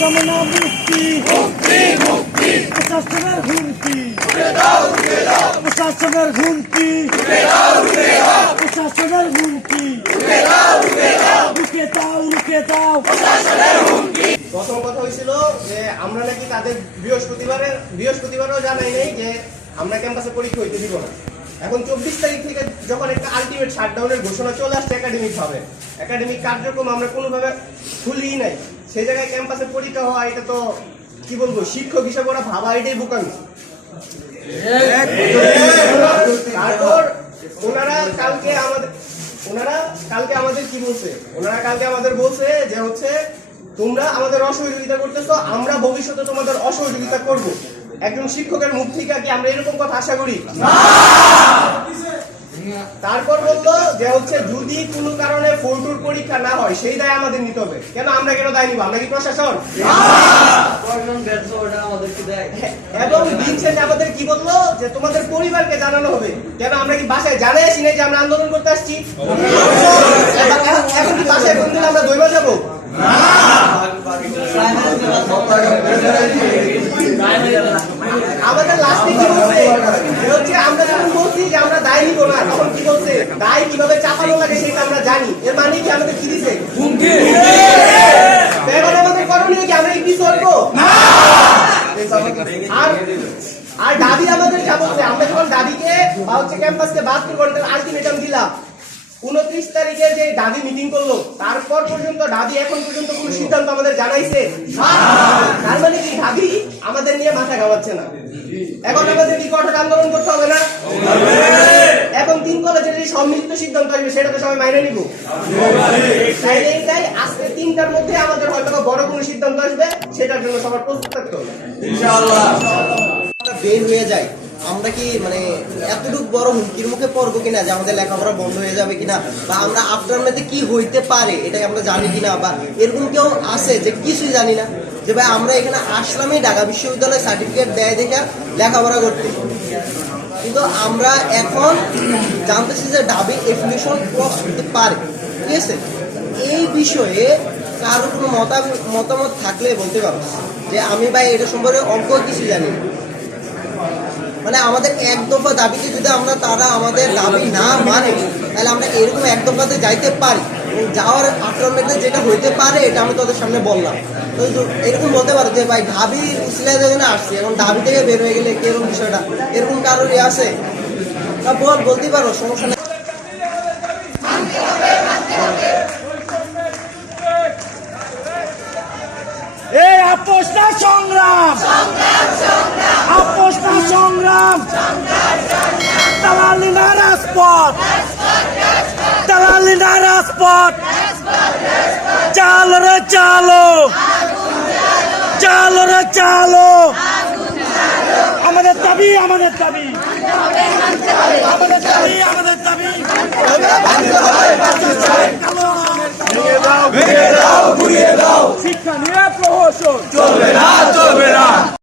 কামনা মুক্তি। প্রশাসনের হুমকি। প্রশাসনের হুমকি। প্রশাসনের দাও রুকে দাও। প্রথম কথা হয়েছিল যে আমরা নাকি তাদের বৃহস্পতিবারে বৃহস্পতিবারও জানাই নাই যে আমরা ক্যাম্পাসে পরীক্ষা হইতে দিব না। এখন চব্বিশ তারিখ থেকে যখন একটা আলটিমেট শাটডাউনের ঘোষণা চলে আসছে একাডেমিক ভাবে। একাডেমিক কার্যক্রম আমরা কোনোভাবে খুলিই নাই। সেই জায়গায় ক্যাম্পাসে পরীক্ষা হওয়া এটা তো কি বলব, শিক্ষক হিসেবে ওরা ভাবা, এটাই বোকামি তারপর ওনারা কালকে আমাদের ওনারা কালকে আমাদের কি বলছে? ওনারা কালকে আমাদের বলছে যে হচ্ছে, তোমরা আমাদের অসহযোগিতা করতেছো, আমরা ভবিষ্যতে তোমাদের অসহযোগিতা করব। একজন শিক্ষকের মুখ থেকে কি আমরা এরকম কথা আশা করি? তারপর বলল যে হচ্ছে যদি কোনো কারণে ফোরটুর পরীক্ষা না হয় সেই দায় আমাদের নিতে হবে। কেন? আমরা কেন দায় নিব? আমরা কি প্রশাসন? এবং দিন শেষে আমাদের কি বলল? যে তোমাদের পরিবারকে জানানো হবে। কেন? আমরা কি বাসায় জানাই আসি নাই যে আমরা আন্দোলন করতে আসছি? এখন- এখন কি বাসায় দিলে আমরা দৈবা যাব আমাদের লাস্টে কি বলছে হচ্ছে আমরা যখন বলছি যে আমরা দায় নিব না তখন কি বলছে? দায় কীভাবে চাপানো লাগে সেটা আমরা জানি। এর মানে কি আমাদের কি দিছে? তো এখন আমাদের করণীয় কি আমরা কি পিছু হটবো আর আর দাবি আমাদের যা বলছে আমরা যখন দাবিকে বা হচ্ছে ক্যাম্পাসকে ঘণ্টার আলটিমেটাম দিলাম উনত্রিশ তারিখে যে দাবি মিটিং করল তারপর পর্যন্ত দাবি এখন পর্যন্ত কোনো সিদ্ধান্ত আমাদের জানাইছে। তার মানে কি দাবি আমাদের নিয়ে মাথা ঘামাচ্ছে না। এখন আমাদের কি কঠোর আন্দোলন করতে হবে না? এখন তিন কলেজের যে সম্মিলিত সিদ্ধান্ত আসবে সেটা তো সবাই মাইনে নিব। তাই আজকে তিনটার মধ্যে আমাদের হয়তো বড় কোনো সিদ্ধান্ত আসবে সেটার জন্য সবার প্রস্তুত থাকতে হবে। আমরা বের হয়ে যাই। আমরা কি মানে এতটুকু বড় হুমকির মুখে পড়ব কিনা যে আমাদের লেখাপড়া বন্ধ হয়ে যাবে কিনা? বা আমরা আফটার মেতে কি হইতে পারে এটাই আমরা জানি কিনা? বা এরকম কেউ আছে যে কিছুই জানি না? যে ভাই, আমরা এখানে আসলামই ঢাকা বিশ্ববিদ্যালয় সার্টিফিকেট দেয় দেখে লেখাপড়া করতে। কিন্তু আমরা এখন জানতেছি যে ডাবি এফিলিয়েশন ক্রস করতে পারে। ঠিক আছে? এই বিষয়ে কারও কোনো মতামত মতামত থাকলে বলতে পারো। যে আমি ভাই এটা সম্পর্কে অল্প কিছু জানি। মানে আমাদের এক দফা দাবিতে যদি আমরা তারা আমাদের দাবি না মানে তাহলে আমরা এরকম এক দফাতে যাইতে পারি। যাওয়ার আক্রমণে যেটা হইতে পারে এটা আমি তোদের সামনে বললাম। তো এরকম বলতে পারো যে ভাই ঢাবি সিলাই যেখানে আসছি এখন ঢাবি থেকে বের হয়ে গেলে কীরকম বিষয়টা? এরকম কারোরই আছে? না বল বলতেই পারো সমস্যা নেই। এই আপোষ না সংগ্রাম আপোষ না সংগ্রাম। দালালি না রাজপথ। দালালি না রাজপথ। চালো রে চালো। চালো রে চালো। আমাদের দাবি আমাদের দাবি। আমাদের দাবি আমাদের দাবি। শিক্ষা নিয়ে প্রহসন। চলবে না চলবে না।